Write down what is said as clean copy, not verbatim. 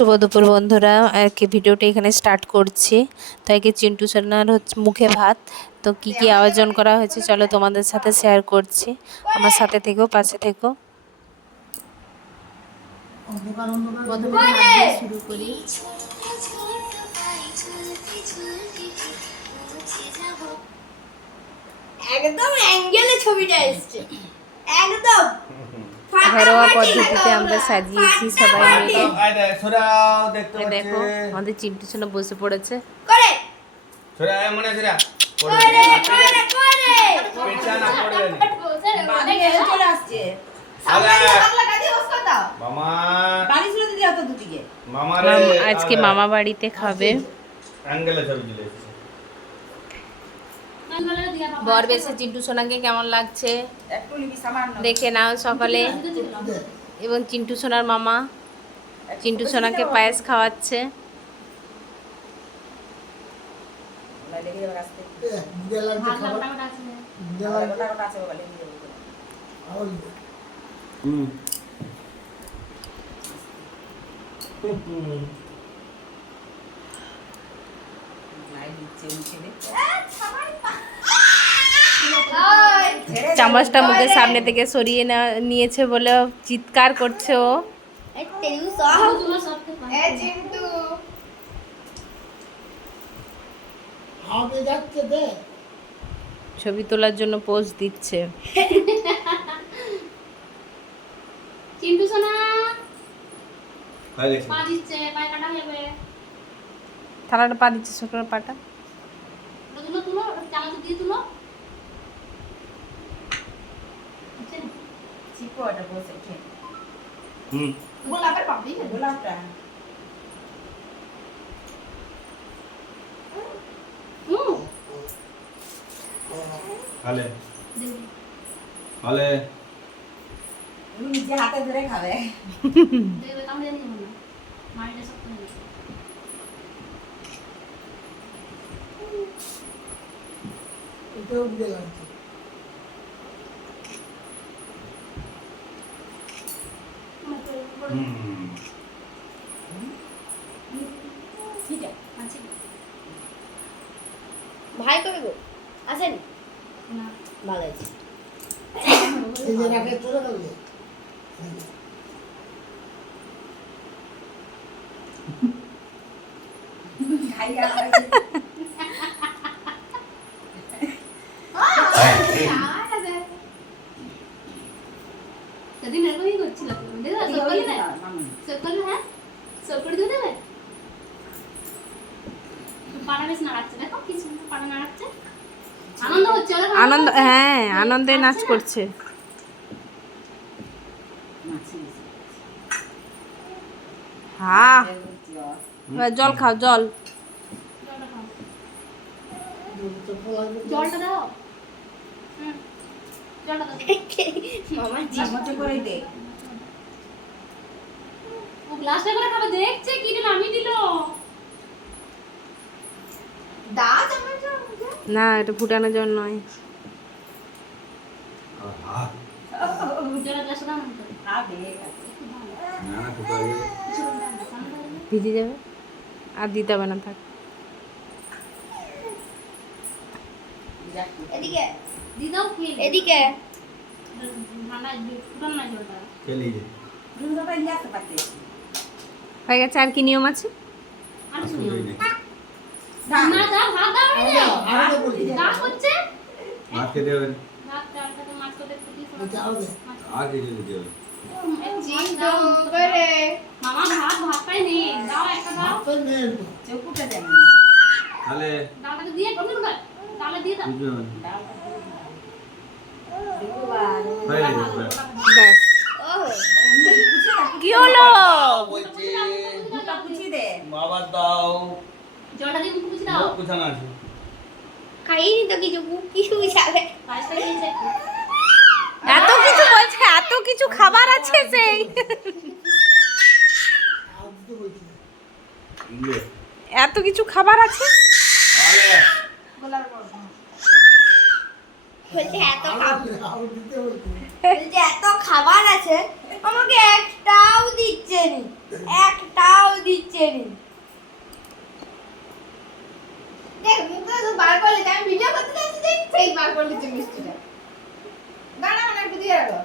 শুভ দুপুর বন্ধুরা, কি ভিডিওটা এখানে স্টার্ট করছি। তো একে চিন্টু সোনার হচ্ছে মুখে ভাত। তো কি কি আয়োজন করা হয়েছে চলো তোমাদের সাথে শেয়ার করছি। আমার সাথে থেকো, পাশে থেকো। প্রথমে ভাত দিয়ে শুরু করি। একদম অ্যাঙ্গেলে ছবিটা এসছে, একদম ঘরোয়া পদ্ধতিতে আমরা সাজিয়েছি সবাই মিলে। দেখো আমাদের চিন্টু সোনা বসে পড়েছে। করে সোরা মনে সোরা করে করে করে পেছা না পড়বে বাড়ি এসে চলে আসছে। আলা সামনে কাজে বসো দাও মামা বাড়ি ছিল দিদি অত দুদিকে মামা রে আজকে মামা বাড়িতে খাবে। অ্যাঙ্গেলে ছবি দিলে বর বেশে চিন্টু সোনাকে কেমন লাগছে একটু নিবি সামান্য দেখে নাও সকালে। এবং চিন্টু সোনার মামা চিন্টু সোনাকে পায়েস খাওয়াচ্ছে। লেগে যাবে রাস্তায় আছে বাবা লেগে যাবে নাই দিচ্ছে মুখে দে চামচটা মুখের সামনে থেকে সরিয়ে নিয়েছে বলে চিৎকার করছে ও। ছবি তোলার জন্য পোজ দিচ্ছে। চিন্টু সোনা হয়ে গেছে পা দিচ্ছে, পায়ে কাটা যাবে। থালাটা পা দিচ্ছে, ছোটর পাটা। তুলো তুলো, চামচ দিয়ে তুলো। চিপো এটা বসে উঠে হুম গোলাপের পাপড়ি গোলাপটা হুম আলে আলে তুমি নিজে হাতে ধরে খাবে দেখবে কামড়ে নিয়ে না, মারিটা শক্ত হয়ে গেছে। এটাও দিয়ে লাগছে। হুম ঠিক আছে আচ্ছা ভাই কবে গো আসেন না ভালো আছে এই যে রাখে চলে গেল। খাই সেদিন এরকমই করছিল সকালে হ্যাঁ সকালে দিয়ে দেবে। পাড়া বেশ নাড়াচ্ছে, দেখো কি সুন্দর পাড়া নাড়াচ্ছে। আনন্দ হচ্ছে ওরা আনন্দ, হ্যাঁ আনন্দে নাচ করছে। হ্যাঁ এবার জল খাও, জল। জলটা দাও। হুম জলটা দাও। মামা চামচে করে দে ও গ্লাসটা করে খাবে, দেখছে কি দিল আমি দিল। দা চামচ না, এটা ফুটানোর জন্য নয়। আহা জলের গ্লাসটা দাও না তো। খাবে না না কোথায় গেল ভিজে যাবে, আর দিতে হবে না, থাক। এদিকে দি দাও কি এদিকে ঠান্ডা ফুটানো না জলটা। চলে গেছে দুধটা নিয়ে আসতে পারতে হয়ে গেছে। আর কি নিয়ম আছে? আর শুনো চলে গেছে না দাও, ভাত দাও না আরো বলি দাও হচ্ছে মাছ খেতে হবে ভাত ডালটা তো মাছ করে ফুটিয়ে যাও দে। আর কিছু দিতে হবে করে মামা ভাত পাই নেই, দাও একটা দাও। তো নেই তো। চকুটা দেন তাহলে ডালটা দিয়ে টমেটো দাও, ডালে দিয়ে দাও। কিছু হবে না। হয়ে গেছে ব্যাস। কি হলো? বলছে পুচি দে বাবা দাও জলটা দিয়ে মুখ মুছে দাও। কুছানো আছে খাইনি তো কিছু কি বুঝাবে পায়েসটা খেয়েছে একটু। এত কিছু বলছে, এত কিছু খাবার আছে সেই। আর দিতে বলছি না। ইলে এত কিছু খাবার আছে। আলে গোলার বড় বলছে এত আর দিতে বলছি না। বলছে এত খাবার আছে আমাকে একটাও দিচ্ছে নি একটাও দিচ্ছে নি দেখ মুখে তো বার করলে আমি ভিডিও করতে যাচ্ছি দেখ সেই বার করলে যে মিষ্টিটা দাঁড়া না একটু দিয়ে রাখো